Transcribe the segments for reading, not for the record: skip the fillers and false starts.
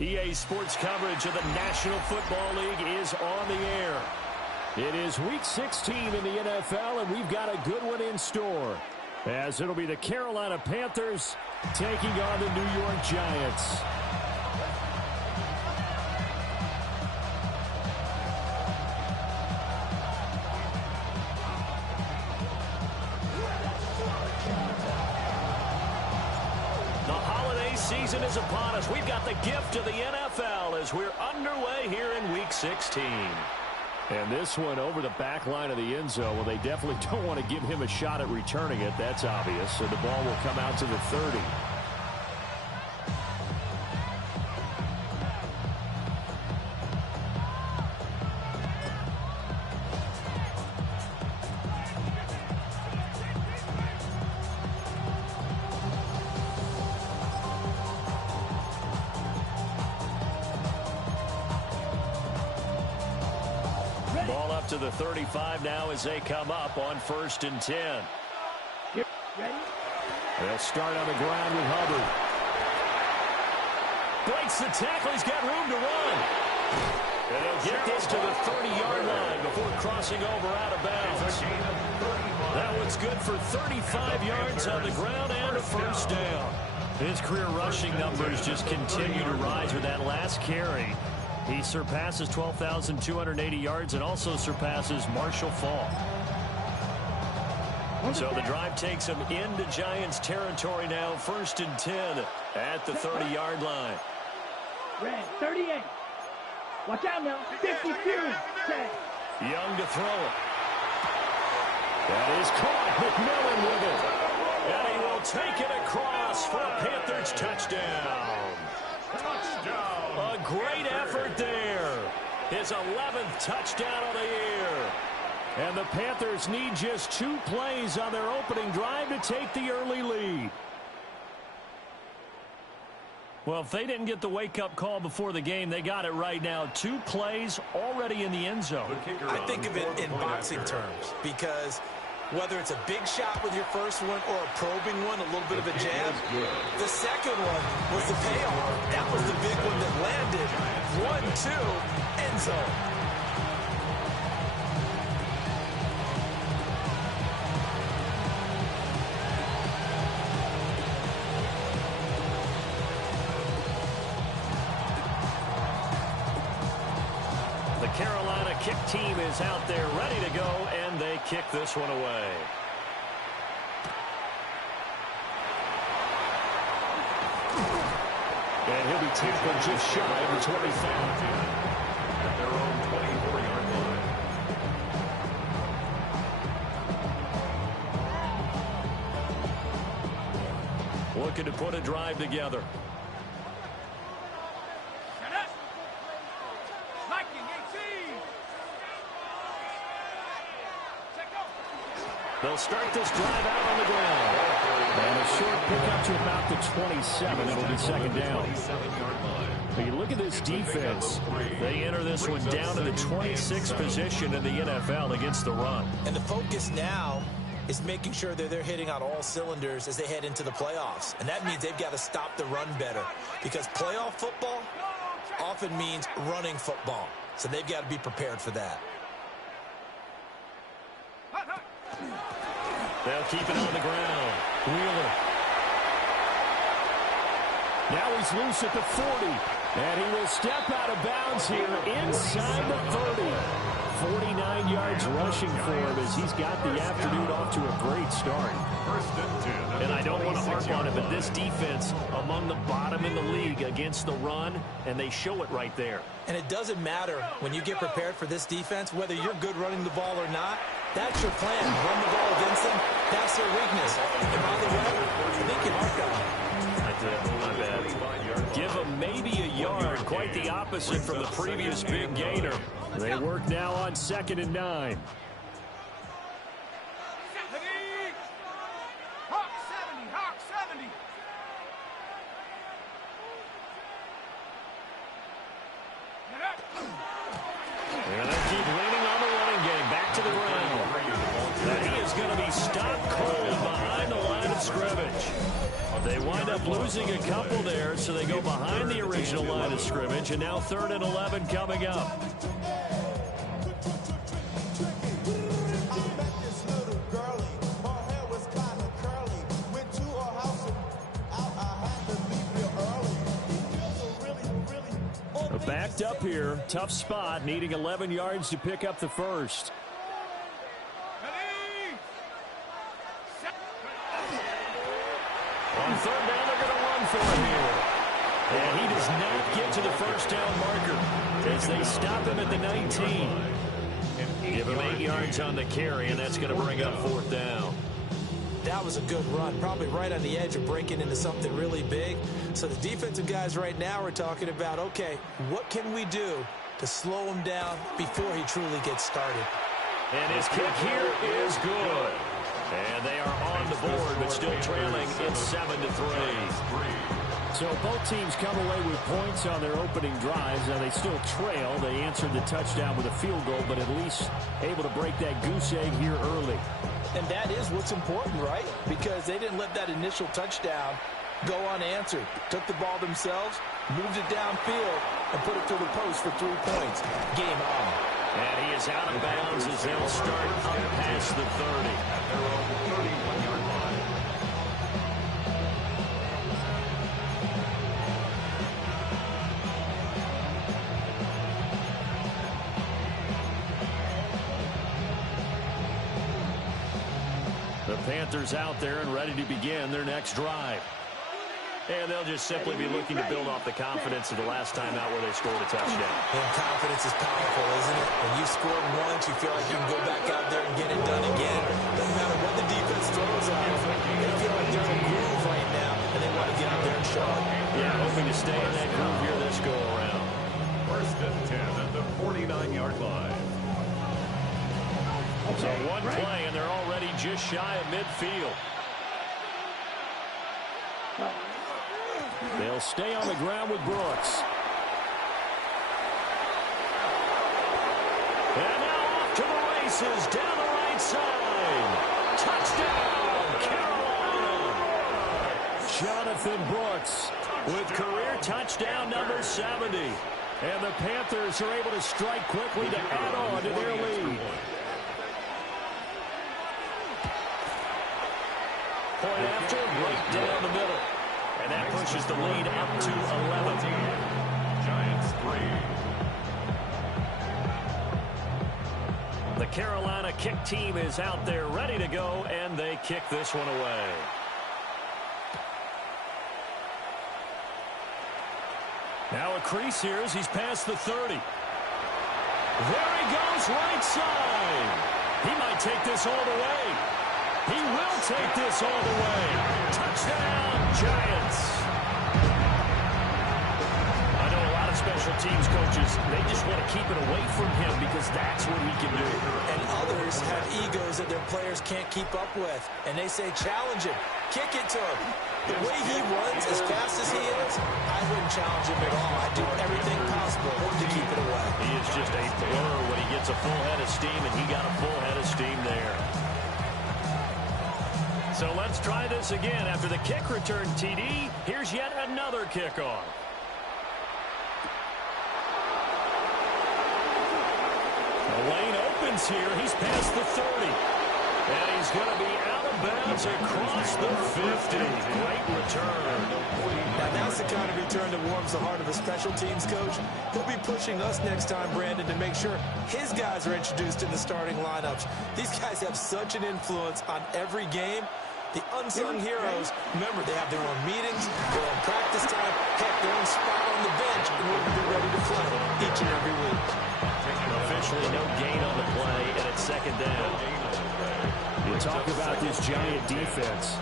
EA Sports coverage of the National Football League is on the air. It is Week 16 in the NFL, and we've got a good one in store, as it'll be the Carolina Panthers taking on the New York Giants. Season is upon us. We've got the gift of the NFL as we're underway here in Week 16. And this one over the back line of the end zone. Well, they definitely don't want to give him a shot at returning it. That's obvious. So the ball will come out to the 30. Ball up to the 35 now as they come up on 1st and 10. They'll start on the ground with Hubbard. Breaks the tackle. He's got room to run. And he'll get this to the 30-yard line before crossing over out of bounds. That one's good for 35 yards on the ground and a first down. His career rushing numbers just continue to rise with that last carry. He surpasses 12,280 yards and also surpasses Marshall Faulk. So the drive takes him into Giants territory now. 1st and 10 at the 30-yard line. Red, 38. Watch out now. 52. Young to throw it. That is caught. McMillan with it. And he will take it across for a Panthers touchdown. A great effort there. His 11th touchdown of the year. And the Panthers need just 2 plays on their opening drive to take the early lead. Well, if they didn't get the wake-up call before the game, they got it right now. 2 plays already in the end zone. I think of it in boxing terms because whether it's a big shot with your first one or a probing one, a little bit of a jab, the second one was the payoff. That was the big one that landed. 1-2, end zone. The Carolina kick team is out there ready to go, and they kick this one away. And he'll be tackled just shy of the 25. At their own 24-yard line. Looking to put a drive together. They'll start this drive out on the ground. And a short pickup to about the 27. It'll be 2nd down. But you look at this defense. They enter this one down to the 26th position in the NFL against the run. And the focus now is making sure that they're hitting on all cylinders as they head into the playoffs. And that means they've got to stop the run better. Because playoff football often means running football. So they've got to be prepared for that. They'll keep it on the ground. Wheeler. Now he's loose at the 40. And he will step out of bounds here inside the 30. 49 yards rushing for him as he's got the afternoon off to a great start. And I don't want to harp on it, but this defense among the bottom in the league against the run, and they show it right there. And it doesn't matter when you get prepared for this defense, whether you're good running the ball or not. That's your plan. Run the ball against them. That's their weakness. And by the way, they can mark on. That's it. My bad. Give them maybe a yard. Quite the opposite from the previous big gainer. They work now on 2nd and 9. And they keep leaning on the running game. Back to the ground. And he is going to be stopped cold behind the line of scrimmage. They wind up losing a couple there, so they go behind the original line of scrimmage, and now 3rd and 11 coming up. Backed up here, tough spot, needing 11 yards to pick up the first. On 3rd down, they're going to run for him here. And he does not get to the first down marker as they stop him at the 19. Give him 8 yards on the carry, and that's going to bring up 4th down. That was a good run, probably right on the edge of breaking into something really big. So the defensive guys right now are talking about, okay, what can we do to slow him down before he truly gets started? And his kick here is good. And they are on the board, but still trailing. It's 7-3. So both teams come away with points on their opening drives. Now they still trail. They answered the touchdown with a field goal, but at least able to break that goose egg here early. And that is what's important, right? Because they didn't let that initial touchdown go unanswered. Took the ball themselves, moved it downfield, and put it through the post for 3 points. Game on. And he is out of bounds as they'll start up past the 30. At their own 31-yard line. The Panthers out there and ready to begin their next drive. And they'll just simply be looking to build off the confidence of the last time out where they scored a touchdown. And confidence is powerful, isn't it? When you've scored once, you feel like you can go back out there and get it done again. Doesn't matter what the defense throws at them. They feel like they're in a groove right now, and they want to get out there and show it. Yeah, hoping to stay in that groove here this go-around. 1st and 10 at the 49-yard line. So one play, and they're already just shy of midfield. They'll stay on the ground with Brooks. And now off to the races down the right side. Touchdown, Carolina. Jonathan Brooks with career touchdown number 70. And the Panthers are able to strike quickly to add on to their lead. Point after, right down the middle. And that pushes the lead up to 11. Giants 3. The Carolina kick team is out there ready to go, and they kick this one away. Now a crease here as he's past the 30. There he goes, right side. He might take this all the way. He will take this all the way. Touchdown, Giants. I know a lot of special teams coaches, they just want to keep it away from him because that's what he can do. And others have egos that their players can't keep up with. And they say, challenge him. Kick it to him. The way he runs as fast as he is, I wouldn't challenge him at all. I'd do everything possible to keep it away. He is just a blur when he gets a full head of steam, and he got a full head of steam there. So let's try this again. After the kick return TD, here's yet another kickoff. The lane opens here. He's past the 30. And he's going to be out of bounds across the 50. Great return. Now that's the kind of return that warms the heart of a special teams coach. He'll be pushing us next time, Brandon, to make sure his guys are introduced in the starting lineups. These guys have such an influence on every game. The unsung heroes, remember, they have their own meetings, their own practice time, heck, their own spot on the bench, and we'll be ready to play each and every week. Officially no gain on the play, and it's 2nd down. You talk about this Giant defense.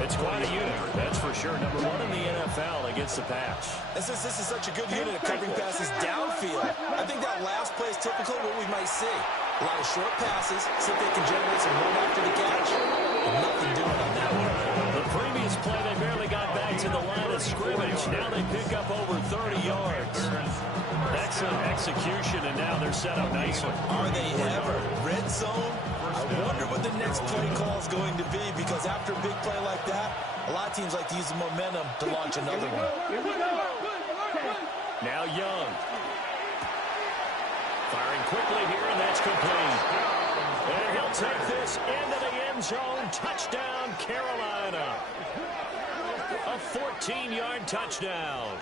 It's quite a unit, that's for sure. Number 1 in the NFL against the pass. And since this is such a good unit of covering passes downfield, I think that last play is typical of what we might see. A lot of short passes, so they can generate some run after the catch. And nothing doing on that one. The previous play, they barely got back to the line of scrimmage. Now they pick up over 30 yards. Excellent execution, and now they're set up nicely. Are they ever? red zone, I wonder what the next play call is going to be, because after a big play like that, a lot of teams like to use the momentum to launch another one. Now Young. Firing quickly here, and that's complete. And he'll take this into the end zone. Touchdown, Carolina. A 14-yard touchdown.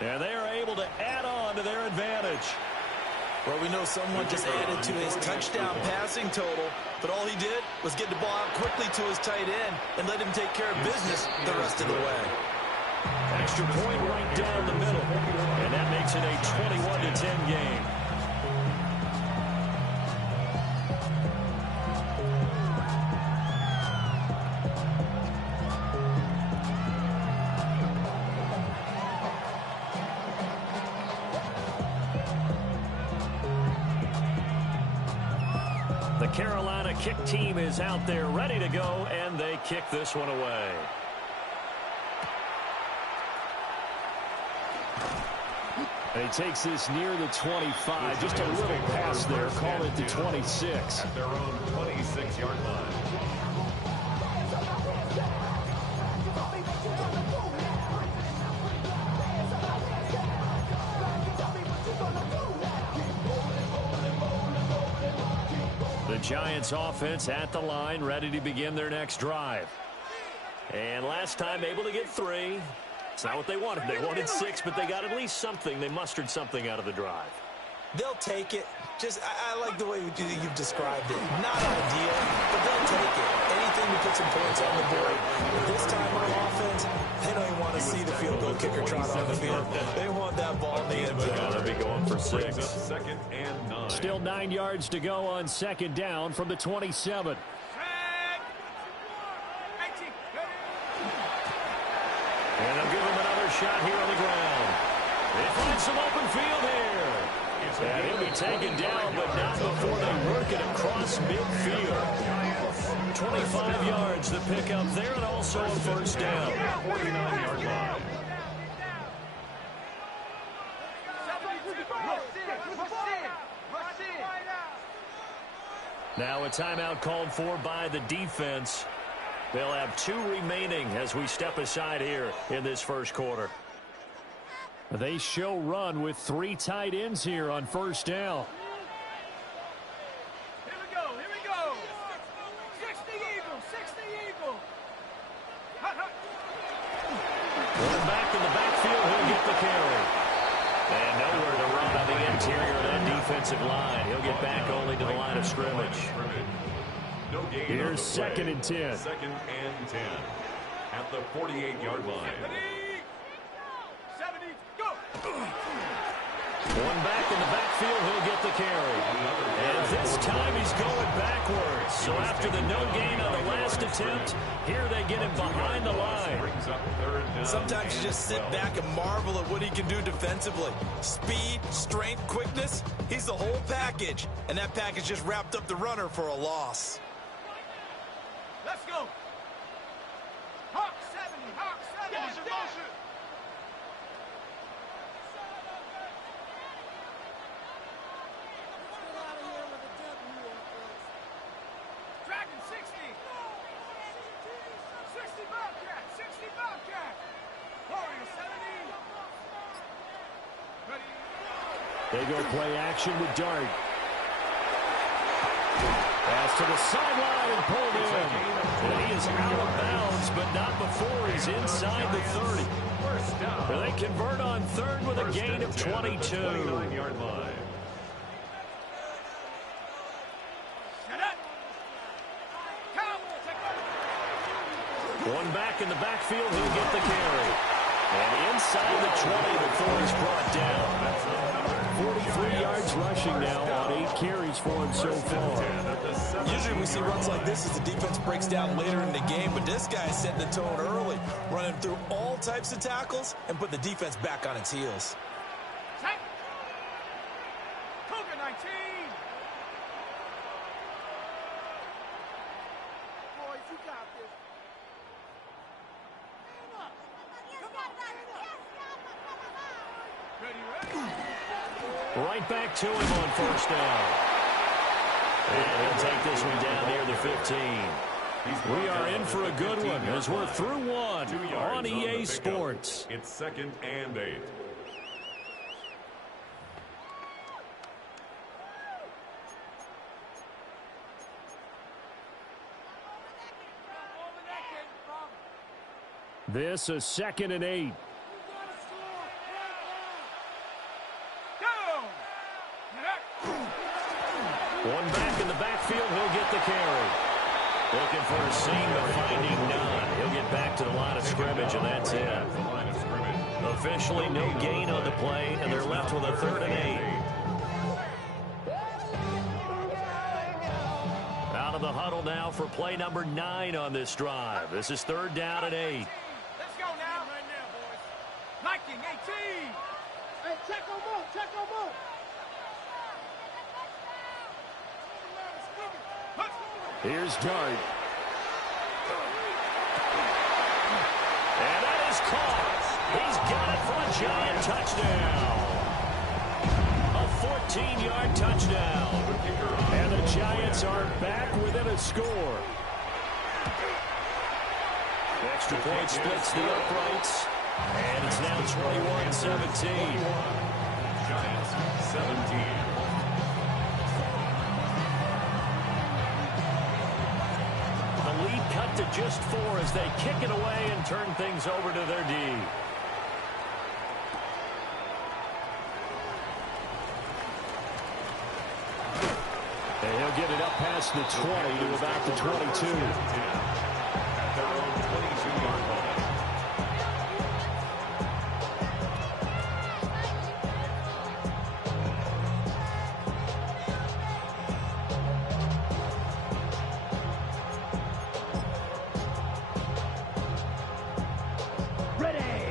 And they are able to add on to their advantage. Well, we know someone just added to his touchdown passing total, but all he did was get the ball out quickly to his tight end and let him take care of business the rest of the way. Extra point right down the middle. And that makes it a 21-10 game. The Carolina kick team is out there ready to go, and they kick this one away. He takes this near the 25. Just a little pass there. Call it the 26. At their own 26-yard line. The Giants offense at the line, ready to begin their next drive. And last time able to get 3. It's not what they wanted. They wanted 6, but they got at least something. They mustered something out of the drive. They'll take it. I like the way you've described it. Not ideal, but they'll take it. Anything to put some points on the board. But this time on offense, they don't even want to see the field goal kicker trot on the field. They want that ball in the end zone. They'll be going for 6. Second and 9. Still 9 yards to go on second down from the 27. And they'll give him another shot here on the ground. They find some open field here. And he'll be taken down, but not before they work it across midfield. 25 yards the pickup there, and also a first down. 49-yard line. Now a timeout called for by the defense. They'll have 2 remaining as we step aside here in this first quarter. They show run with 3 tight ends here on first down. Here we go, here we go. 60 Eagle, 60 Eagle. Going back in the backfield, he'll get the carry. And nowhere to run on the interior of that defensive line. He'll get back only to the line of scrimmage. No gain. Here's second and 10. Second and 10 at the 48-yard line. 70, go. One back in the backfield, he'll get the carry. And this time he's going backwards. So after the no gain on the last attempt, here they get him behind the line. Sometimes you just sit back and marvel at what he can do defensively. Speed, strength, quickness, he's the whole package. And that package just wrapped up the runner for a loss. Let's go. Hawk 70, Hawk 70. Motion, motion. Dragon 60. 60 Bobcat, 60 Bobcat. Warrior 70. Ready. They go play action with Dart. Pass to the sideline and pulled in. And he is out of bounds, but not before he's inside the 30. And they convert on third with a gain of 22. 29-yard line. One back in the backfield, he'll get the carry. And inside the 20 before he's brought down. 43 yards rushing now on 8 carries for him so far. Usually we see runs like this as the defense breaks down later in the game, but this guy is setting the tone early, running through all types of tackles and put the defense back on its heels. Cougar 19. Boys, you got this. Right back to him on first down. And he'll take this one down near the 15. We are in for a good one as we're through one on EA Sports. It's 2nd and 8. This is 2nd and 8. One back in the backfield, he'll get the carry. Looking for a seam, but finding none. He'll get back to the line of scrimmage, and that's it. Officially no gain on the play, and they're left with a 3rd and 8. Out of the huddle now for play number 9 on this drive. This is 3rd down and 8. Let's go now. Right now, boys. Liking 18. Hey, check on move. Check on move. Here's Dart. And that is caught. He's got it for a giant touchdown. A 14-yard touchdown. And the Giants are back within a score. The extra point splits the uprights. And it's now 21-17. Giants 17. Lead cut to just 4 as they kick it away and turn things over to their D. And he'll get it up past the 20 to about the 22. At their own 22-yard line.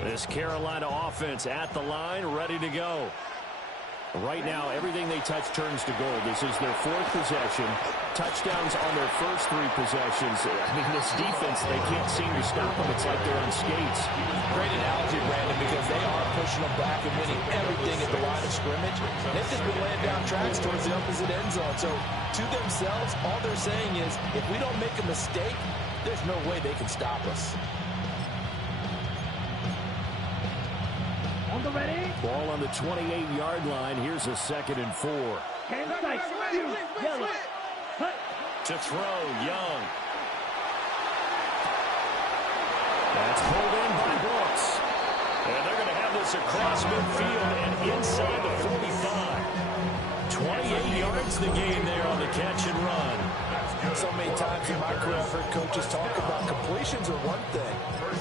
This Carolina offense at the line, ready to go. Right now, everything they touch turns to gold. This is their 4th possession. Touchdowns on their first 3 possessions. I mean, this defense, they can't seem to stop them. It's like they're on skates. Great analogy, Brandon, because they are pushing them back and winning everything at the line of scrimmage. They've just been laying down tracks towards the opposite end zone. So, to themselves, all they're saying is, if we don't make a mistake, there's no way they can stop us. On the ready. Ball on the 28-yard line. Here's a 2nd and 4. Hand sight. Yellow. Cut. To throw, Young. That's pulled in by Brooks. And they're going to have this across midfield and inside the 45. 28 yards the gain there on the catch and run. So many times in my career, I've heard coaches talk about completions are one thing.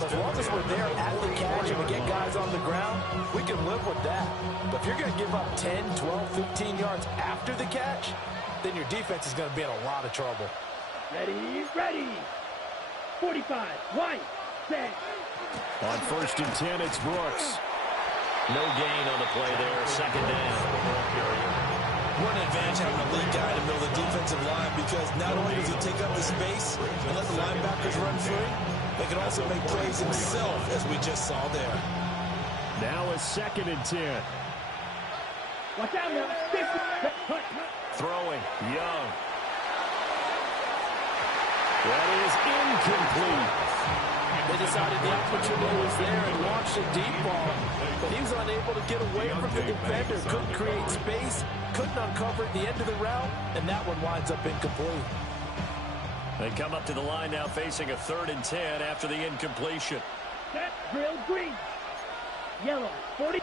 As long as we're there at the catch and we get guys on the ground, we can live with that. But if you're going to give up 10, 12, 15 yards after the catch, then your defense is going to be in a lot of trouble. Ready, ready. 45, white, set. On 1st and 10, it's Brooks. No gain on the play there, 2nd down. What an advantage having a lead guy in the middle of the defensive line, because not only does he take up the space and let the linebackers run free, they can also make plays himself, as we just saw there. Now a 2nd and 10. Watch out now. 50. Throwing, Young. That is incomplete. They decided the opportunity was there and launched a deep ball, but he was unable to get away from the defender, couldn't create space, couldn't uncover at the end of the route, and that one winds up incomplete. They come up to the line now facing a 3rd and 10 after the incompletion. Set, drill, green. Yellow, 40.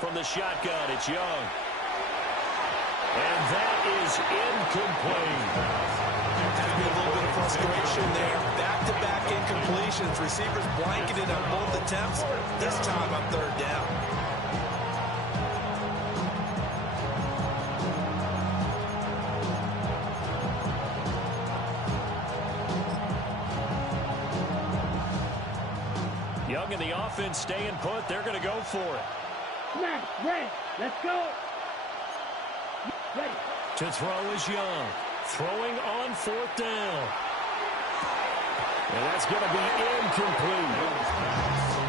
From the shotgun, it's Young. And that is incomplete. Has been a little bit of frustration there. Back-to-back incompletions. Receivers blanketed on both attempts, this time on 3rd down. Young and the offense staying put. They're going to go for it. Snap, red. Let's go. Ready. To throw is Young. Throwing on 4th down. And that's going to be incomplete.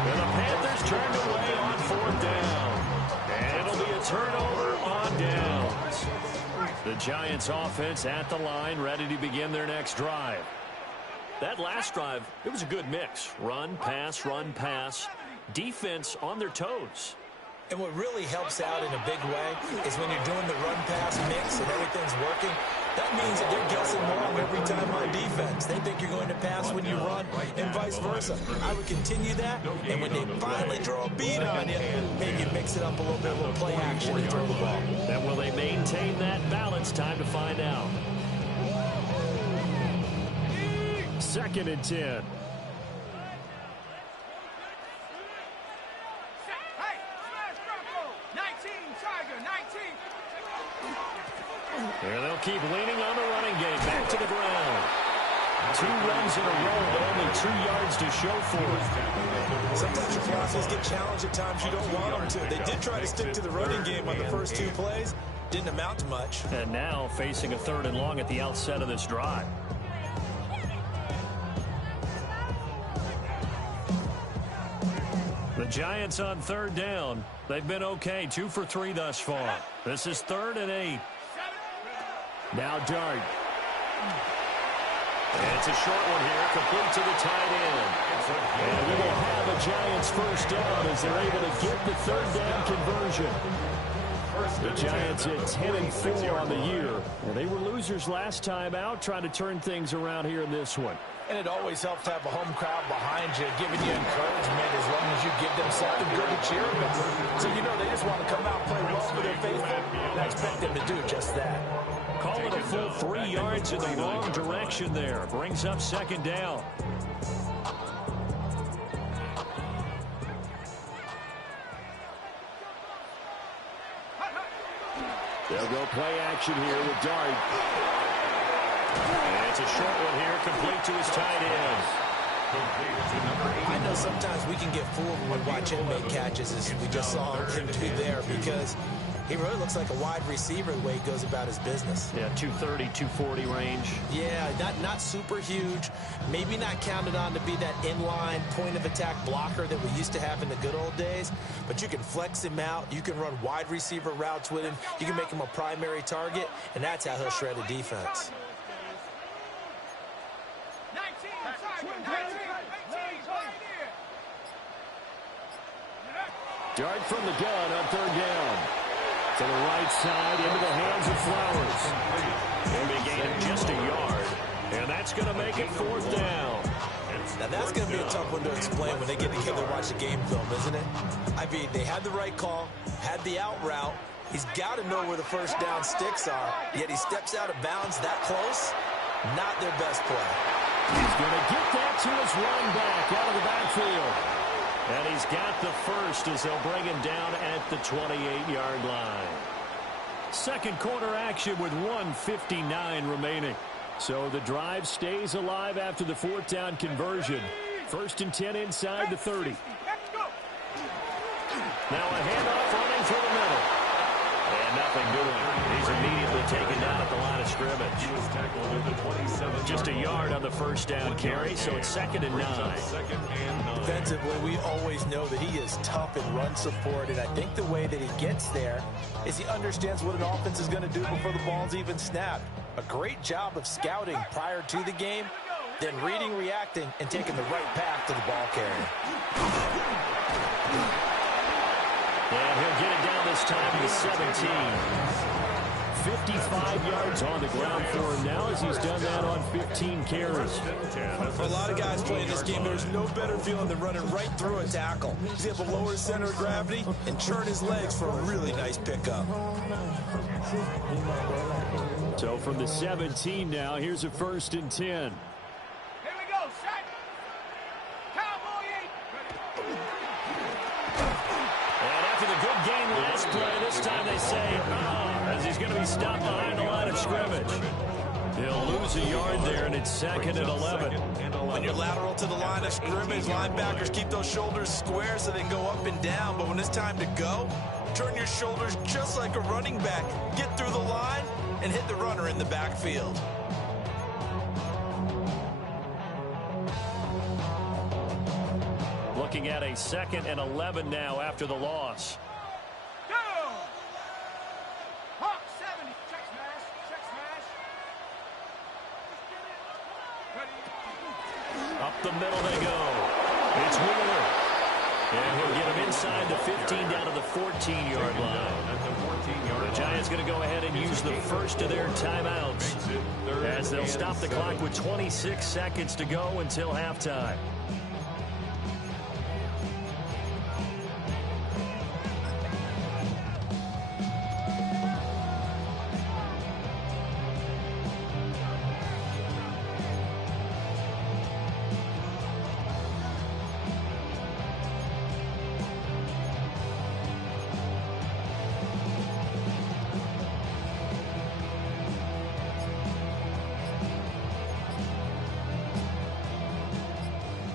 And the Panthers turned away on 4th down. And it'll be a turnover on downs. The Giants offense at the line, ready to begin their next drive. That last drive, it was a good mix. Run, pass, defense on their toes. And what really helps out in a big way is when you're doing the run-pass mix and everything's working, that means that they're guessing wrong every time on defense. They think you're going to pass when you run and vice versa. I would continue that, and when they finally draw a beat on you, maybe mix it up a little bit, a little play action and throw the ball. And will they maintain that balance? Time to find out. 2nd and 10. And they'll keep leaning on the running game. Back to the ground. 2 runs in a row, but only 2 yards to show for it. Sometimes your process get challenged at times you don't want them to. They did try to stick to the running game on the first 2 plays. Didn't amount to much. And now facing a 3rd and long at the outset of this drive. The Giants on 3rd down. They've been okay. 2 for 3 thus far. This is 3rd and 8. Now Dart. And it's a short one here, complete to the tight end. And we will have a Giants first down as they're able to get the 3rd down conversion. The Giants at 10-4 on the year. And they were losers last time out, trying to turn things around here in this one. And it always helps to have a home crowd behind you, giving you encouragement as long as you give them something good to cheer about. So you know they just want to come out and play well for their faithful, and I expect them to do just that. Call it a full 3 yards in the wrong direction there. Brings up 2nd down. They'll go play action here with Dart. And it's a short one here, complete to his tight end. I know sometimes we can get fooled when we watch him make catches, as we just saw him do there, because he really looks like a wide receiver the way he goes about his business. Yeah, 230, 240 range. Yeah, not super huge. Maybe not counted on to be that inline point-of-attack blocker that we used to have in the good old days. But you can flex him out. You can run wide receiver routes with him. You can make him a primary target, and that's how he'll shred a defense. Dart from the gun on 3rd down. To the right side, into the hands of Flowers. And they gain him just a yard. And that's going to make it 4th down. Now that's going to be a tough one to explain when they get together and watch the game film, isn't it? I mean, they had the right call, had the out route. He's got to know where the first down sticks are, yet he steps out of bounds that close. Not their best play. He's going to get that to his running back out of the backfield. And he's got the first as they'll bring him down at the 28-yard line. 2nd quarter action with 1:59 remaining. So the drive stays alive after the 4th down conversion. 1st and 10 inside the 30. Now a handoff running for the middle. And nothing doing. He's immediately taken down at the line of scrimmage. He was tackled at the 27. Just a yard on the first down carry, so it's 2nd and 9. Defensively, we always know that he is tough in run support, and I think the way that he gets there is he understands what an offense is going to do before the ball's even snapped. A great job of scouting prior to the game, then reading, reacting, and taking the right path to the ball carrier. And he'll get it down this time to the 17. 55 yards on the ground for him now as he's done that on 15 carries. For a lot of guys playing this game, there's no better feeling than running right through a tackle. He's able to lower his center of gravity and churn his legs for a really nice pickup. So from the 17 now, here's a 1st and 10. Here we go, set. Cowboy 8. And after the good game last play, this time they say, as he's going to be stopped behind the line of scrimmage. He'll lose a yard there, and it's 2nd and 11. When you're lateral to the line of scrimmage, linebackers keep those shoulders square so they can go up and down. But when it's time to go, turn your shoulders just like a running back. Get through the line and hit the runner in the backfield. Looking at a 2nd and 11 now after the loss. Go! Hawk 70. Checks, man. Up the middle they go. It's Wheeler. And he'll get him inside the 15 down to the 14-yard line. The Giants going to go ahead and use the first of their timeouts as they'll stop the clock with 26 seconds to go until halftime.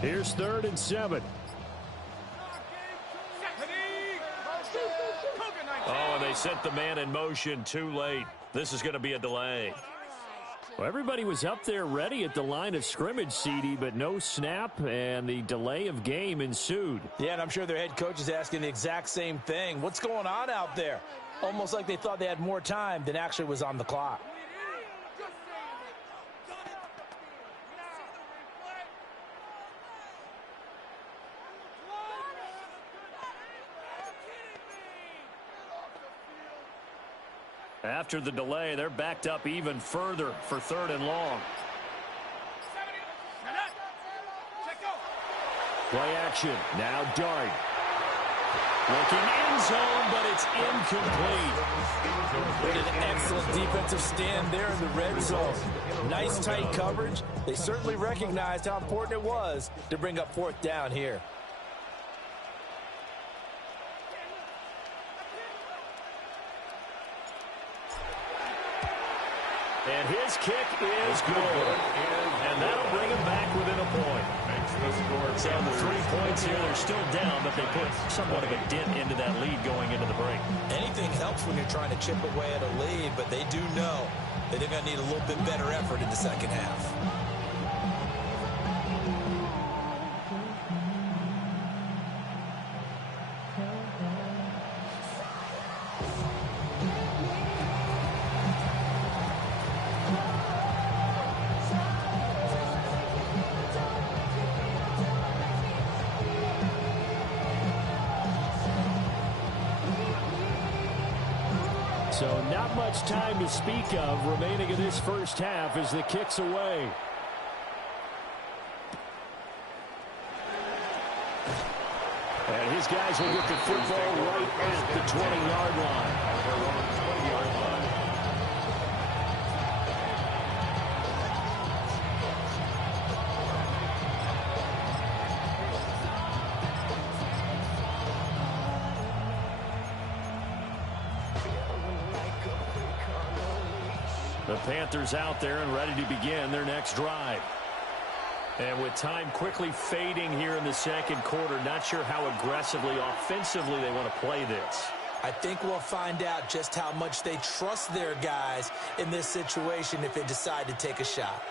Here's 3rd and 7. Oh, and they sent the man in motion too late. This is going to be a delay. Well, everybody was up there ready at the line of scrimmage, CD, but no snap, and the delay of game ensued. Yeah, and I'm sure their head coach is asking the exact same thing. What's going on out there? Almost like they thought they had more time than actually was on the clock. After the delay, they're backed up even further for 3rd and long. Play action. Now Dart. Looking end zone, but it's incomplete. What an excellent defensive stand there in the red zone. Nice tight coverage. They certainly recognized how important it was to bring up 4th down here. And his kick is good. And that'll bring him back within a point. So the 3 points here, they're still down, but they put somewhat of a dent into that lead going into the break. Anything helps when you're trying to chip away at a lead, but they do know that they're going to need a little bit better effort in the second half. So not much time to speak of remaining in this first half as the kick's away. And his guys will get the football right at the 20-yard line. The Panthers out there and ready to begin their next drive. And with time quickly fading here in the second quarter, not sure how aggressively, offensively they want to play this. I think we'll find out just how much they trust their guys in this situation if they decide to take a shot.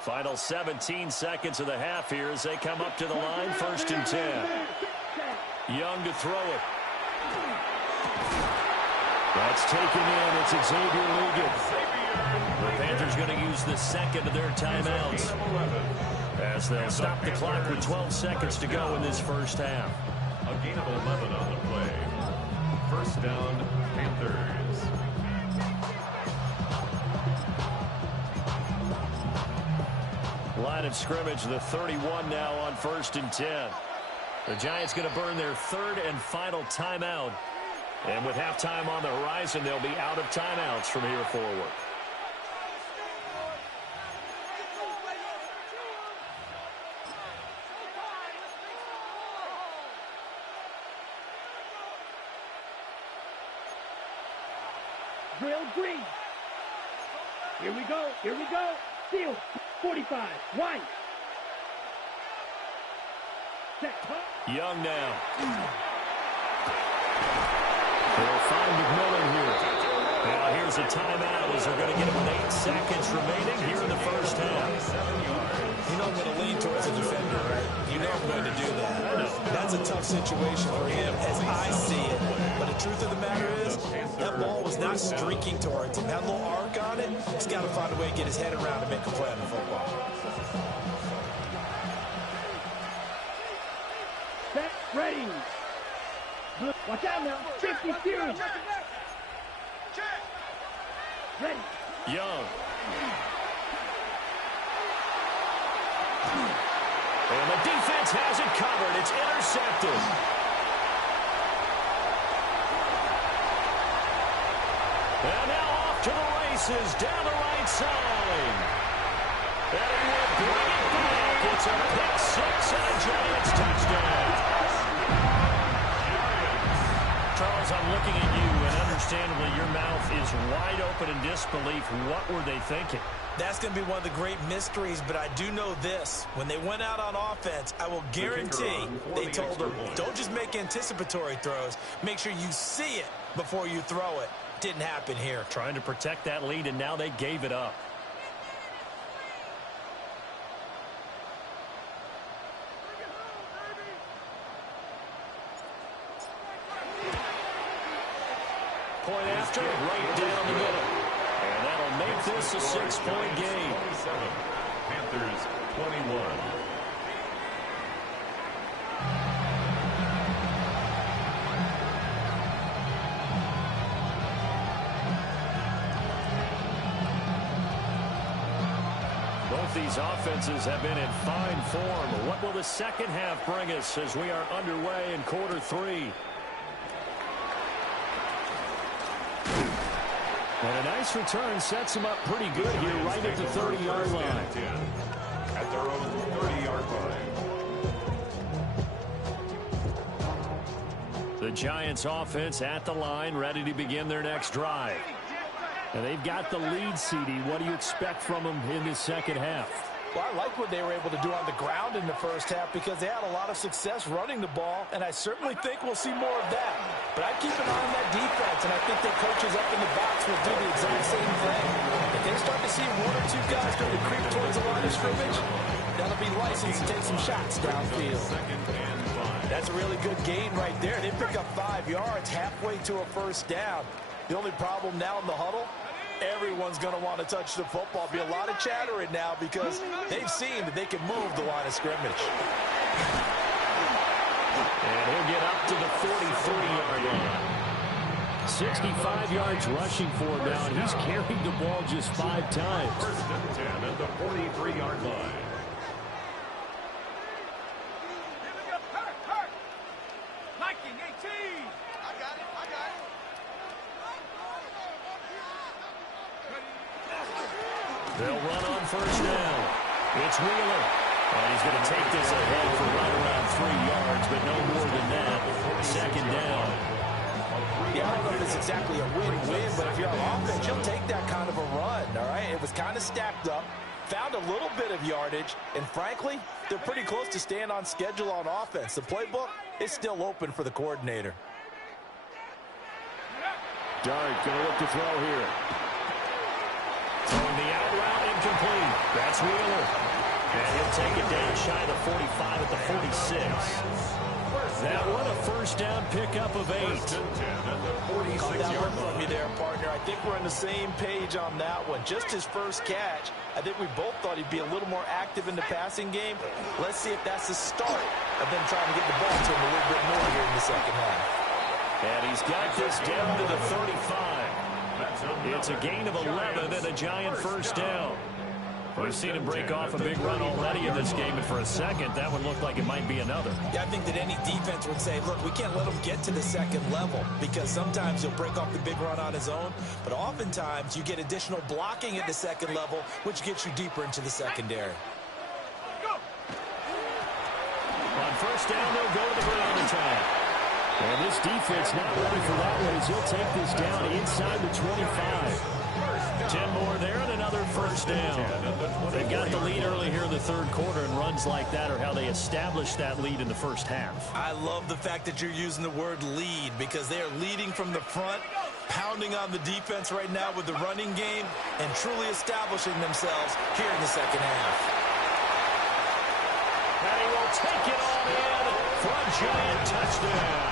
Final 17 seconds of the half here as they come up to the line, 1st and 10. Young to throw it. That's taken in. It's Xavier Ligon. The Panthers going to use the second of their timeouts as they'll stop the clock with 12 seconds to go in this first half. A gain of 11 on the play. 1st down, Panthers. Line of scrimmage, the 31 now on 1st and 10. The Giants going to burn their 3rd and final timeout. And with halftime on the horizon, they'll be out of timeouts from here forward. Drill green. Here we go. Here we go. Field 45. White. Set. Young now. They'll find McMillan here. Now here's a timeout as they're going to get it with 8 seconds remaining here in the first half. You know I'm going to lean towards a defender, right? You know I'm going to do that. That's a tough situation for him as I see it. But at truth of the matter is, that ball was not streaking towards him. That little arc on it, he's got to find a way to get his head around and make a play on the football. Set, ready. Watch out now. 50 Fury. Ready. Young. And the defense has it covered. It's intercepted. And now off to the races down the right side. And he will bring it back. It's a pick six and a Giants touchdown. Charles, I'm looking at you, and understandably your mouth is wide open in disbelief. What were they thinking? That's going to be one of the great mysteries, but I do know this. When they went out on offense, I will guarantee they told them, don't just make anticipatory throws. Make sure you see it before you throw it. Didn't happen here. Trying to protect that lead, and now they gave it up. Point after, right down the middle. And that'll make this a 6-point game. Panthers 21. Both these offenses have been in fine form. What will the second half bring us as we are underway in quarter three? And a nice return sets them up pretty good here right at the 30-yard line. At their own 30-yard line. The Giants offense at the line, ready to begin their next drive. And they've got the lead, CD. What do you expect from them in the second half? Well, I like what they were able to do on the ground in the first half because they had a lot of success running the ball, and I certainly think we'll see more of that. But I keep an eye on that defense, and I think their coaches up in the box will do the exact same thing. If they start to see one or two guys going to creep towards the line of scrimmage, that'll be licensed to take some shots downfield. That's a really good gain right there. They pick up 5 yards halfway to a first down. The only problem now in the huddle, everyone's going to want to touch the football. Be a lot of chattering now because they've seen that they can move the line of scrimmage. And he'll get up to the 43-yard line. 65 yards rushing for him now, and he's carried the ball just 5 times. First and 10 at the 43-yard line. Liking 18. I got it. They'll run on first down. It's Wheeler. And he's going to take this ahead for right around 3 yards, but no more than that. Second down. Yeah, I don't know if it's exactly a win-win, but if you're on offense, you'll take that kind of a run, all right? It was kind of stacked up, found a little bit of yardage, and frankly, they're pretty close to staying on schedule on offense. The playbook is still open for the coordinator. Dart going to look to throw here. Throwing the out route incomplete. That's Wheeler. And he'll take it down shy of the 45 at the 46. That one a first down pickup of 8. Caught that one from you there, partner. I think we're on the same page on that one. Just his first catch, I think we both thought he'd be a little more active in the passing game. Let's see if that's the start of them trying to get the ball to him a little bit more here in the second half. And he's got this down to the 35. It's a gain of 11 and a Giant first down. We've seen him break off a big run already in this game, and for a second, that one looked like it might be another. Yeah, I think that any defense would say, look, we can't let him get to the second level because sometimes he'll break off the big run on his own, but oftentimes you get additional blocking at the second level, which gets you deeper into the secondary. On first down, they'll go to the ground attack. And this defense not ready for that one as he'll take this down inside the 25. 10 more there and another first down. They've got the lead early here in the third quarter, and runs like that are how they establish that lead in the first half. I love the fact that you're using the word lead because they are leading from the front, pounding on the defense right now with the running game, and truly establishing themselves here in the second half. And he will take it all in for a Giant touchdown.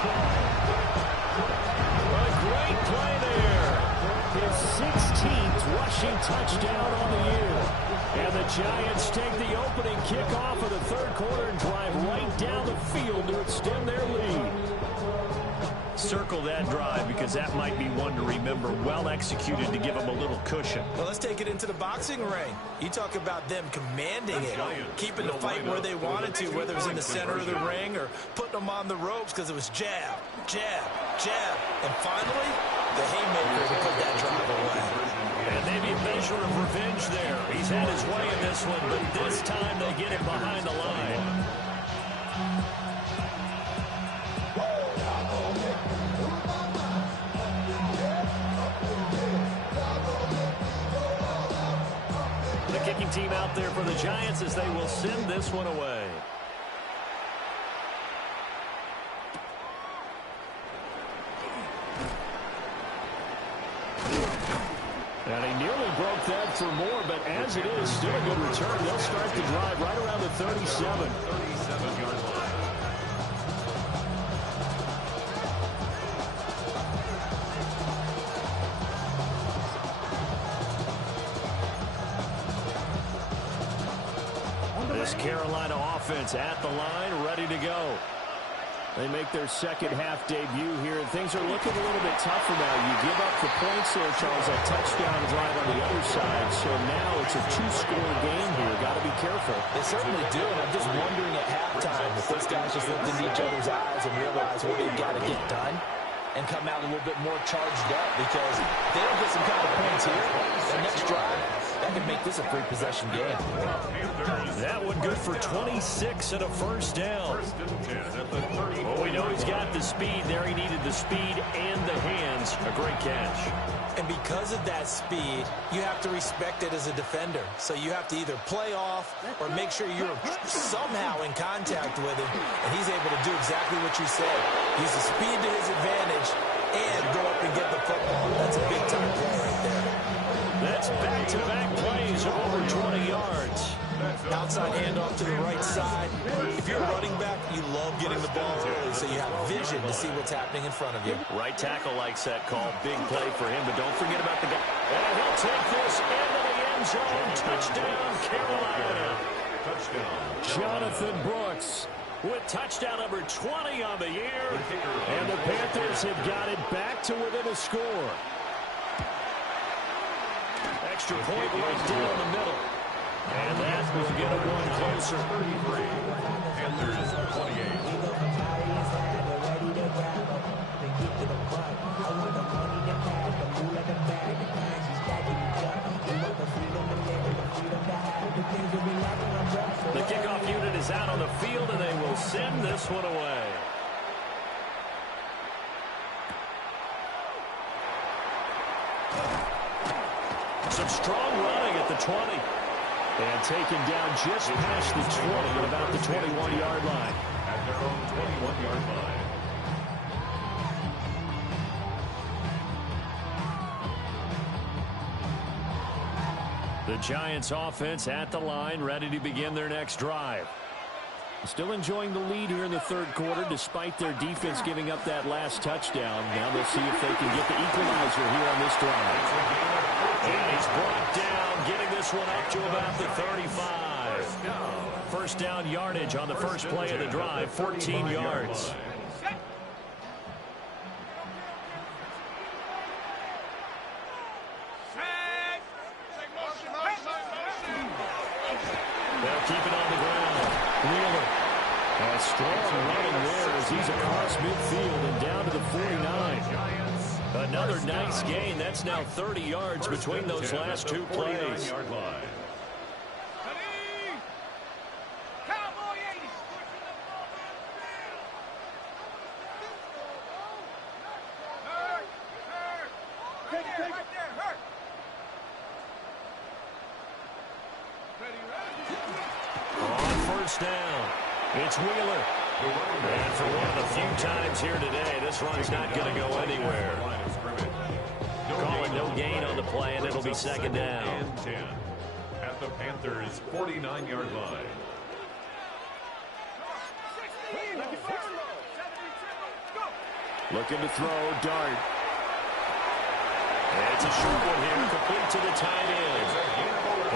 Giants take the opening kickoff of the third quarter and drive right down the field to extend their lead. Circle that drive because that might be one to remember. Well executed to give them a little cushion. Well, let's take it into the boxing ring. You talk about them commanding it, keeping the fight where they wanted to, whether it was in the center of the ring or putting them on the ropes because it was jab, jab, jab. And finally, the haymaker to put that drive away. And maybe a measure of revenge there. He's had his way in this one, but this time they get him behind the line. The kicking team out there for the Giants as they will send this one away. And he nearly broke that for more, but as it is, still a good return. They'll start the drive right around the 37. 37-yard line. This Carolina offense at the line, ready to go. They make their second half debut here, and things are looking a little bit tougher now. You give up the points there, Charles, that touchdown drive on the other side. So now it's a two-score game here. Got to be careful. They certainly do, and I'm just wondering at halftime if those guys just looked into each other's eyes and realize what they've got to get done and come out a little bit more charged up, because if they don't get some kind of points here, the next drive, that could make this a three-possession game. That one good for 26 and a first down. Well, we know he's got the speed there. He needed the speed and the hands. A great catch. And because of that speed, you have to respect it as a defender. So you have to either play off or make sure you're somehow in contact with him, and he's able to do exactly what you said. Use the speed to his advantage and go up and get the football. That's a big-time play right there. That's back-to-back plays of over 20 yards. Outside handoff to the right side. If you're a running back, you love getting the ball early so you have vision to see what's happening in front of you. Right tackle likes that call. Big play for him, but don't forget about the guy. And he'll take this into the end zone. Touchdown, Carolina. Touchdown. Jonathan Brooks with touchdown number 20 on the year. And the Panthers have got it back to within a score. Extra point right down the middle. And that will get them one closer. 33. Panthers 28. The kickoff unit is out on the field, and they will send this one away. Some strong running at the 20. And taken down just past the 20 at about the 21-yard line. At their own 21-yard line. The Giants offense at the line, ready to begin their next drive. Still enjoying the lead here in the third quarter, despite their defense giving up that last touchdown. Now they'll see if they can get the equalizer here on this drive. And he's brought down, getting this one up to about the 35. First down yardage on the first play of the drive, 14 yards. They'll keep it on the ground. Wheeler. A strong running there as he's across midfield and down to the 49. Another nice gain. That's now 30 yards between those last two plays. On first down, it's Wheeler. And for one of the few times here today, this run's not going to go anywhere. Call it no gain on the play, and it'll be second down. And 10 at the Panthers' 49-yard line. Looking to throw, dart. And it's a short one here, complete to the tight end.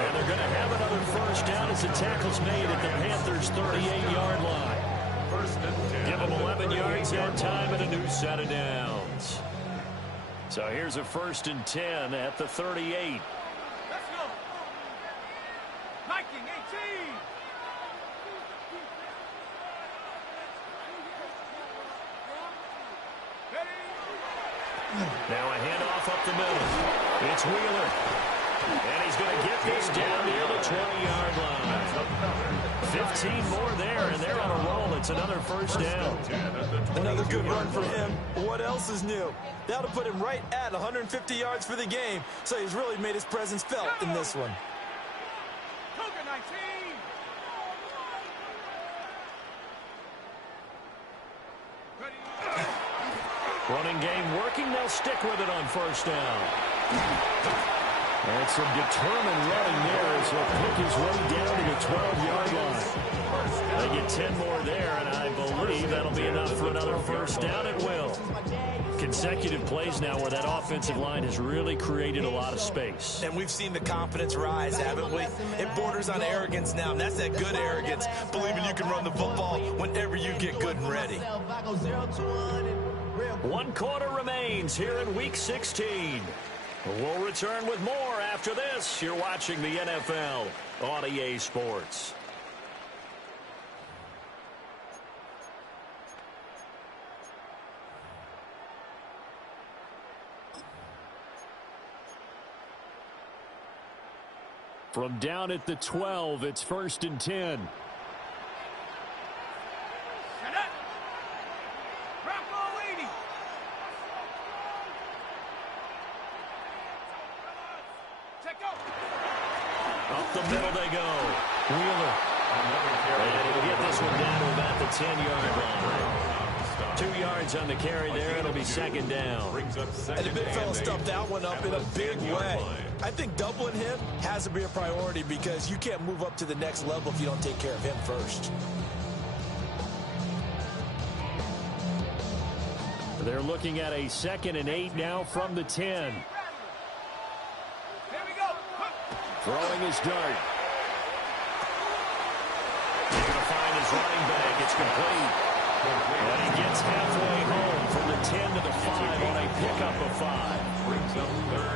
And they're going to have another first down as the tackle's made at the Panthers' 38-yard line. Give them 11 yards that time and a new set of downs. So here's a 1st and 10 at the 38. Let's go. Liking 18. Now a handoff up the middle. It's Wheeler. And he's going to get this down near the 20-yard line. 15 more there, and they're on a roll. It's another first down. Another good run for him. What else is new? That'll put him right at 150 yards for the game, so he's really made his presence felt in this one. Cougar 19. Running game working. They'll stick with it on first down. And some determined running there as he'll pick his way down to the 12-yard line. They get 10 more there, and I believe that'll be enough for another first down. It will. Consecutive plays now where that offensive line has really created a lot of space. And we've seen the confidence rise, haven't we? It borders on arrogance now, and that's that good arrogance, believing you can run the football whenever you get good and ready. 1 quarter remains here in Week 16. We'll return with more after this. You're watching the NFL on EA Sports. From down at the 12, it's 1st and 10. Up the middle they go. Wheeler. And he'll get this one down to about the 10-yard line. 2 yards on the carry there. It'll be 2nd down. And the big fella stuffed that one up in a big way. I think doubling him has to be a priority because you can't move up to the next level if you don't take care of him first. They're looking at a 2nd and 8 now from the 10. Throwing his dart. He's going to find his running back. It's complete. And he gets halfway home from the 10 to the 5 on a pickup of 5.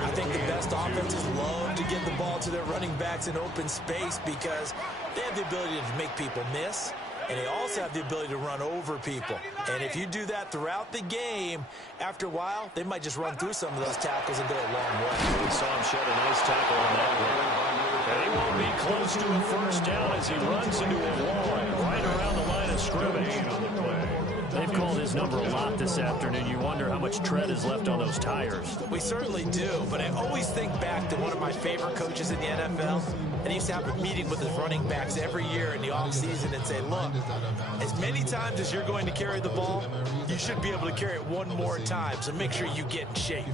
I think the best offenses love to give the ball to their running backs in open space because they have the ability to make people miss, and they also have the ability to run over people. And if you do that throughout the game, after a while, they might just run through some of those tackles and go a long way. We saw him shed a nice tackle on that one. And he won't be close to a first down as he runs into a wall right around the line of scrimmage. They've called his number a lot this afternoon. You wonder how much tread is left on those tires. We certainly do, but I always think back to one of my favorite coaches in the NFL, and he used to have a meeting with his running backs every year in the offseason and say, look, as many times as you're going to carry the ball, you should be able to carry it one more time, so make sure you get in shape.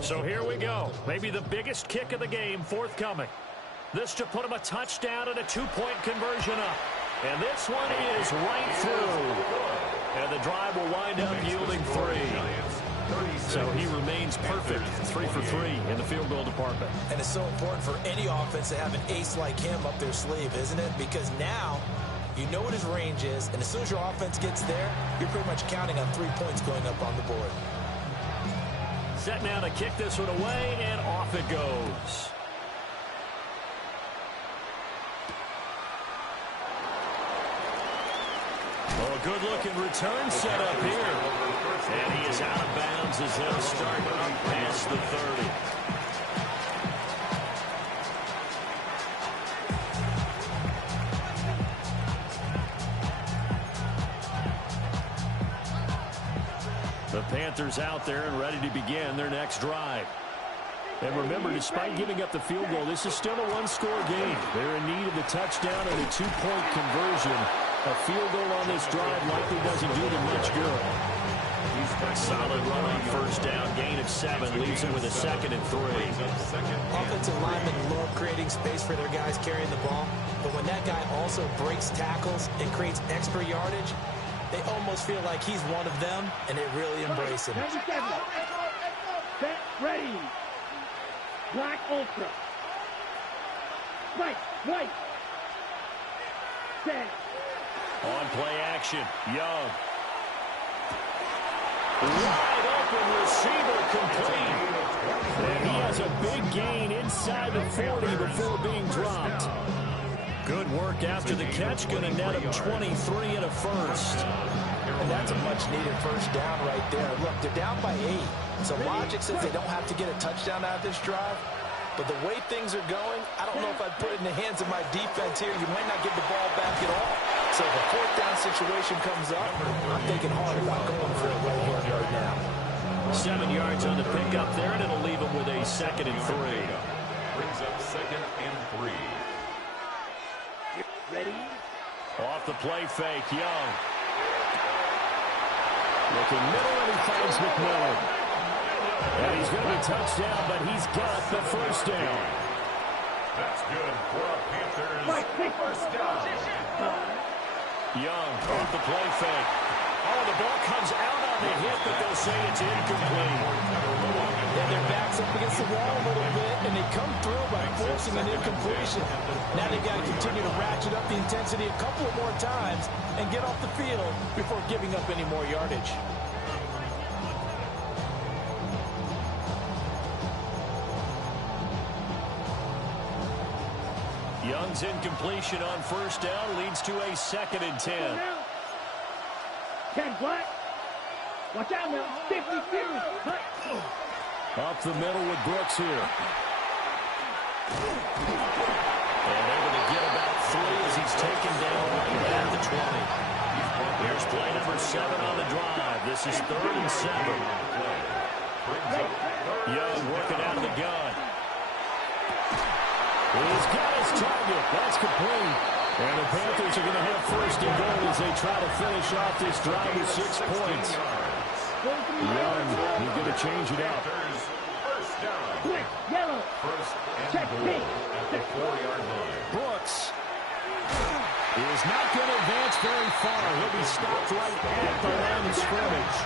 So here we go. Maybe the biggest kick of the game forthcoming. This to put him a touchdown and a 2-point conversion up. And this one is right through. And the drive will wind up yielding 3. So he remains perfect, 3 for 3 in the field goal department. And it's so important for any offense to have an ace like him up their sleeve, isn't it? Because now you know what his range is, and as soon as your offense gets there, you're pretty much counting on 3 points going up on the board. Set now to kick this one away, and off it goes. Oh, a good-looking return set up here. And he is out of bounds as they'll start past the 30. The Panthers out there and ready to begin their next drive. And remember, despite giving up the field goal, this is still a one-score game. They're in need of the touchdown and a 2-point conversion. A field goal on this drive likely doesn't do them much good. A solid run on first down, gain of 7, leaves him with a 2nd and 3. Offensive linemen love creating space for their guys carrying the ball, but when that guy also breaks tackles and creates extra yardage, they almost feel like he's one of them, and they really embrace him. Set, ready. Black Ultra. Right, white. Set. On play action, Young. Wide open receiver complete. And he has a big gain inside the 40 before being dropped. Good work after the catch. Going to net him 23 and a first. And that's a much-needed first down right there. Look, they're down by 8. So logic says they don't have to get a touchdown out of this drive. But the way things are going, I don't know if I'd put it in the hands of my defense here. You might not get the ball back at all. So if a fourth down situation comes up, I'm thinking hard about going for it right here right now. 7 yards on the pickup there, and it'll leave him with a 2nd and 3. Brings up 2nd and 3. Ready? Off the play fake, Young. Looking middle, and he finds McMillan. And he's going to be touchdown, but he's got the first down. That's good for a Panthers first down. Young off the play fake. Oh, the ball comes out on the hit, but they'll say it's incomplete. And their back's up against the wall a little bit, and they come through by forcing an incompletion. Now they've got to continue to ratchet up the intensity a couple of more times and get off the field before giving up any more yardage. Young's incompletion on first down leads to a 2nd and 10. 10 black. Watch out now. 52. Up the middle with Brooks here. And able to get about 3 as he's taken down right at the 20. Here's play number 7 on the drive. This is 3rd and 7. Young working out of the gun. He's got his target. That's complete. And the Panthers are going to have 1st and goal as they try to finish off this drive with 6 points. Young, he's going to change it up. First down. Quick, yellow. 1st and Check goal me. at the 4-yard line. Brooks is not going to advance very far. He'll be stopped right at the line of scrimmage.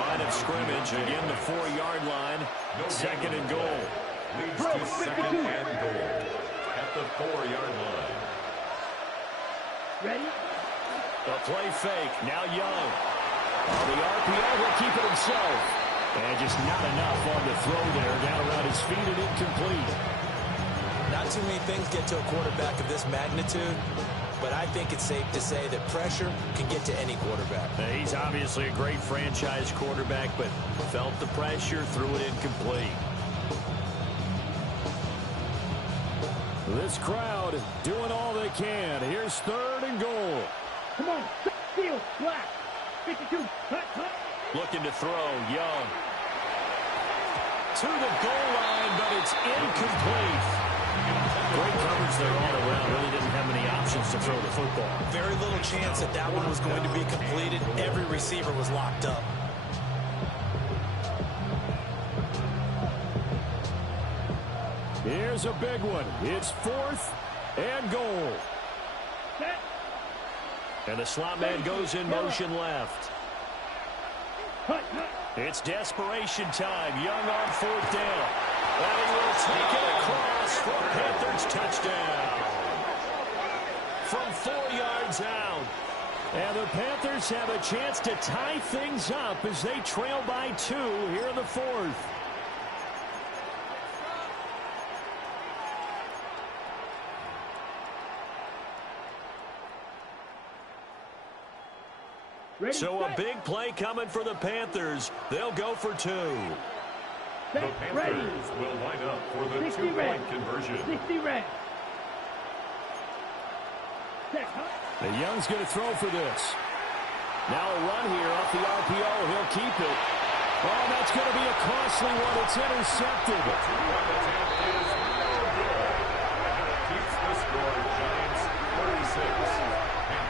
Line of scrimmage, again the 4-yard line. 2nd and goal. Leads to 2nd and goal at the 4-yard line. Ready? A play fake. Now Young. On the RPO, he'll keep it himself. And just not enough on the throw there. Down around his feet and incomplete. Not too many things get to a quarterback of this magnitude, but I think it's safe to say that pressure can get to any quarterback. He's obviously a great franchise quarterback, but felt the pressure, threw it incomplete. This crowd doing all they can. Here's 3rd and goal. Come on. Steal. Black. 52. Hut. Looking to throw. Young. To the goal line, but it's incomplete. Great coverage there all around. Really didn't have many options to throw the football. Very little chance that that one was going to be completed. Every receiver was locked up. Here's a big one. It's 4th and goal. Set. And the slot man goes in motion left. Hut. It's desperation time. Young on 4th down. And he will take it across for a Panthers touchdown. From 4 yards out. And the Panthers have a chance to tie things up as they trail by 2 here in the 4th. Ready, So a set. big play coming for the Panthers. They'll go for 2. The Set. Ready. Panthers will line up for the 60 2-point red. conversion. 60 red. Set. The Young's going to throw for this. Now a run here off the RPO. He'll keep it. Oh, that's going to be a costly one. It's intercepted. Keeps the score. Giants 36.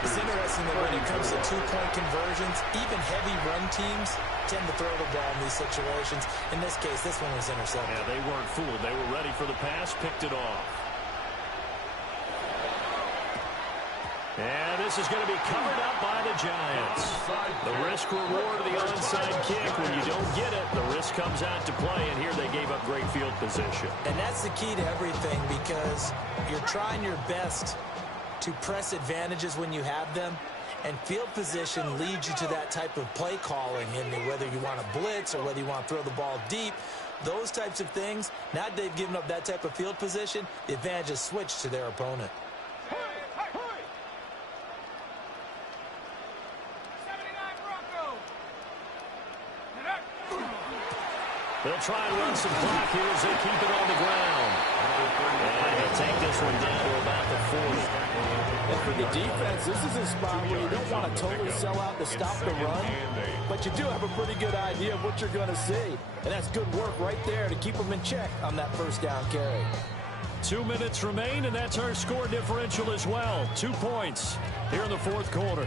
It's interesting that when it comes to 2-point conversions, even heavy run teams tend to throw the ball in these situations. In this case, this one was intercepted. Yeah, they weren't fooled. They were ready for the pass, picked it off. And this is going to be covered up by the Giants. The risk reward of the onside kick. When you don't get it, the risk comes out to play, and here they gave up great field position. And that's the key to everything, because you're trying your best to press advantages when you have them, and field position leads you to that type of play calling, and whether you want to blitz or whether you want to throw the ball deep, those types of things. Now that they've given up that type of field position, the advantage is switched to their opponent. They'll try and run some clock here as they keep it on the ground. And he'll take this one down to about the 40. And for the defense, this is a spot where you don't want to totally sell out to stop the run, but you do have a pretty good idea of what you're going to see. And that's good work right there to keep them in check on that first down carry. 2 minutes remain, and that's our score differential as well. 2 points here in the fourth quarter.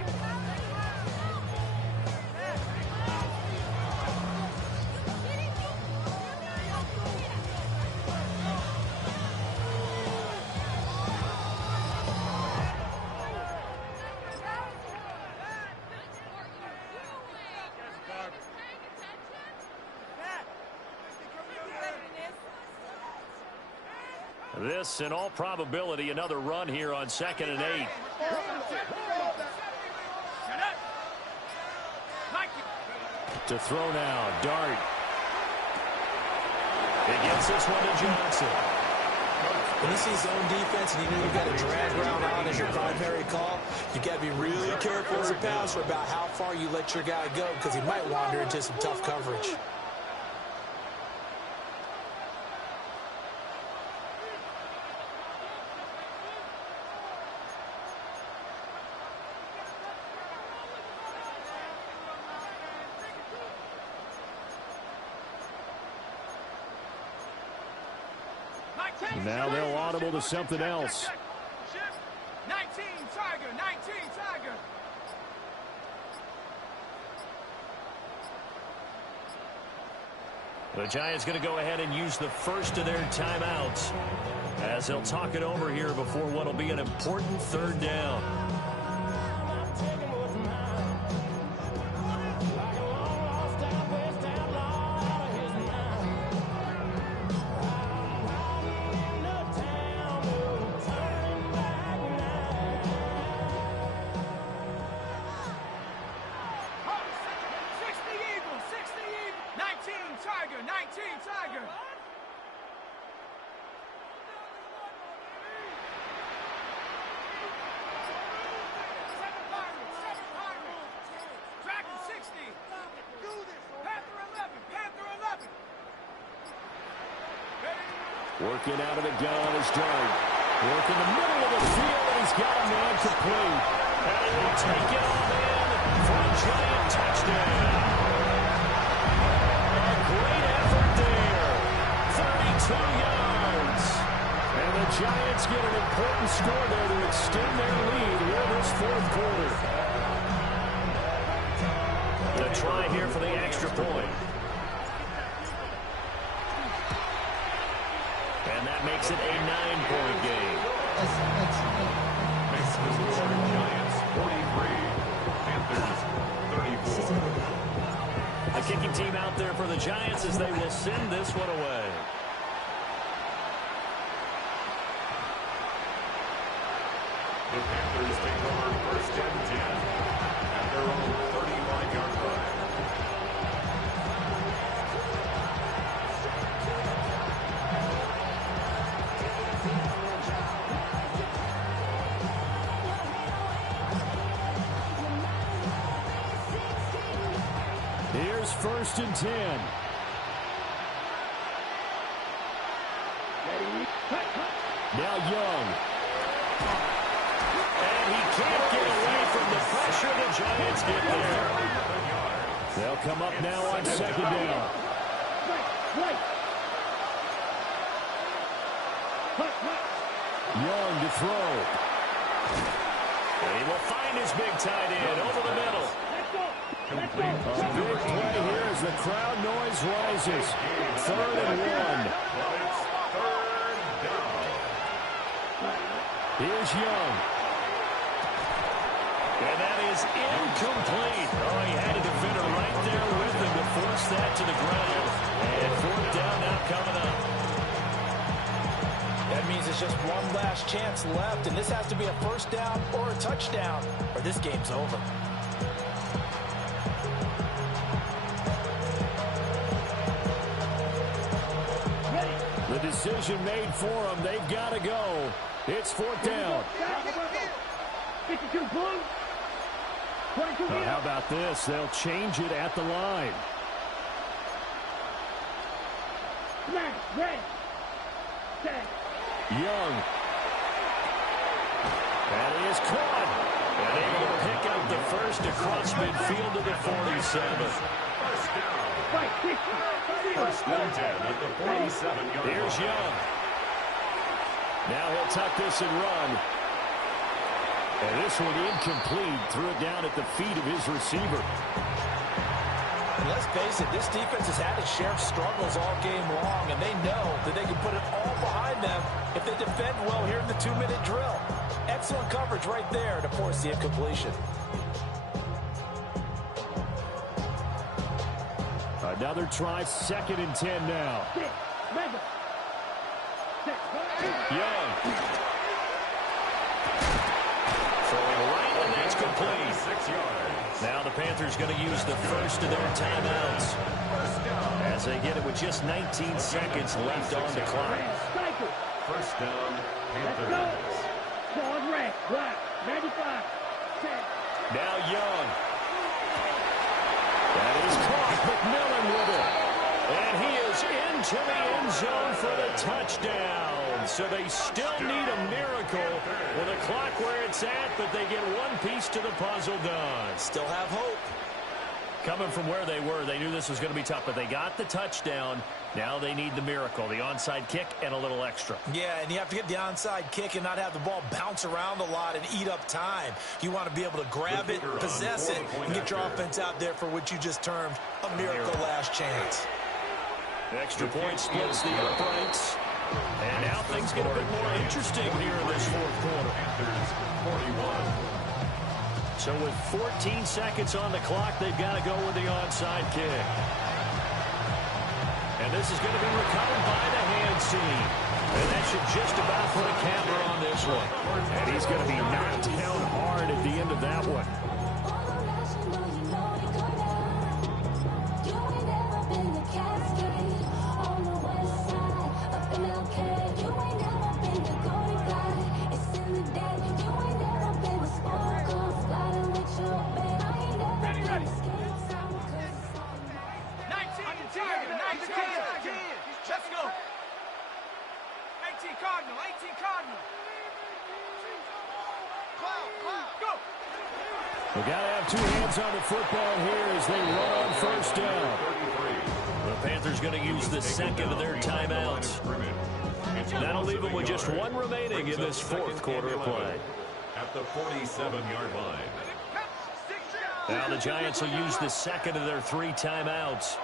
This, in all probability, another run here on 2nd and 8. To throw now, Dart. He gets this one to Johnson. When you see zone defense and you know you've got a drag route on as your primary call, you've got to be really careful as a passer about how far you let your guy go, because he might wander into some tough coverage. Now they'll audible to something else. 19 Tiger, 19 Tiger. The Giants going to go ahead and use the first of their timeouts as they'll talk it over here before what will be an important 3rd down. Working out of the gun is Dart. Work in the middle of the field, and he's got a man complete. And he will take it on in for a Giant touchdown. A great effort there. 32 yards. And the Giants get an important score there to extend their lead here this fourth quarter. The try here for the extra point. And that makes it a 9-point game. Makes the score Giants 43, Panthers 34. A kicking team out there for the Giants as they will send this one away. The Panthers take over 1st and 10 at their own 35-yard line. Here's 1st and 10. Now Young. And he can't get away from the pressure. The Giants get there. They'll come up now on 2nd down. Young to throw. And he will find his big tight end over the middle. A big play here as the crowd noise rises. 3rd and 1. Here's Young. And that is incomplete. is just one last chance left, and this has to be a first down or a touchdown, or this game's over. The decision made for them. They've got to go. It's fourth down. 52 blue. 22 How about this? They'll change it at the line. Smash, red. Set. Young. That is caught. And able to pick up the first across midfield to the 47. First down. Right, 50. First and 10 at the 47-yard line. Here's Young. Now he'll tuck this and run. And this one incomplete. Threw it down at the feet of his receiver. And let's face it, this defense has had its share of struggles all game long, and they know that they can put it all behind them if they defend well here in the 2-minute drill. Excellent coverage right there to force the incompletion. Another try, 2nd and 10 now. Young. Throwing right, and that's complete. 6 yards. Now the Panthers going to use the first of their timeouts First down. as they get it with just 19 seconds left on the clock. First down, Let's go. Panthers. Forward red. Right. 95. Set. Now Young. That is caught. McMillan with it. And he is into the end zone for the touchdown. So they still need a miracle with the clock where it's at, but they get one piece to the puzzle done. Still have hope. Coming from where they were, they knew this was going to be tough, but they got the touchdown. Now they need the miracle, the onside kick and a little extra. Yeah, and you have to get the onside kick and not have the ball bounce around a lot and eat up time. You want to be able to grab it, possess it, and get your offense out there for what you just termed a miracle last chance. The extra point splits the uprights. And now things get a bit more interesting here in this fourth quarter. Panthers 41. So with 14 seconds on the clock, they've got to go with the onside kick. And this is going to be recovered by the hands team. And that should just about put a camera on this one. And he's going to be knocked down hard at the end of that one. Let's go. 18 Cardinal, 18 Cardinal. Go. We've got to have two hands on the football here as they run on first down. The Panthers going to use the second of their timeouts. That'll leave them with just one remaining in this fourth quarter of play. At the 47-yard line. Now the Giants will use the second of their 3 timeouts.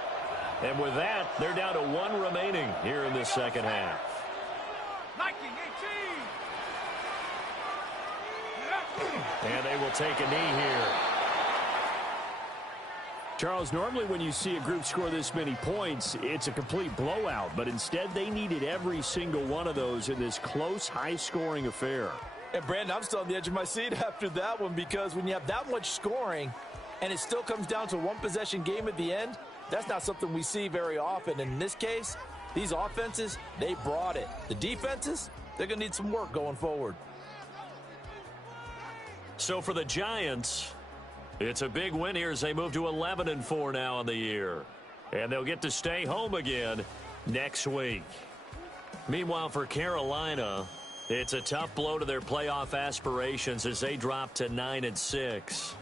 And with that, they're down to one remaining here in this second half. Nike, 18. And they will take a knee here. Charles, normally when you see a group score this many points, it's a complete blowout. But instead, they needed every single one of those in this close, high-scoring affair. And, Brandon, I'm still on the edge of my seat after that one because when you have that much scoring and it still comes down to a one-possession game at the end, that's not something we see very often. And in this case, these offenses, they brought it. The defenses, they're going to need some work going forward. So for the Giants, it's a big win here as they move to 11-4 now in the year. And they'll get to stay home again next week. Meanwhile, for Carolina, it's a tough blow to their playoff aspirations as they drop to 9-6.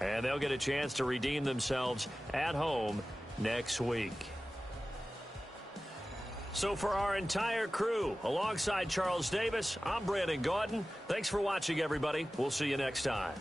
And they'll get a chance to redeem themselves at home next week. So for our entire crew, alongside Charles Davis, I'm Brandon Gaudin. Thanks for watching, everybody. We'll see you next time.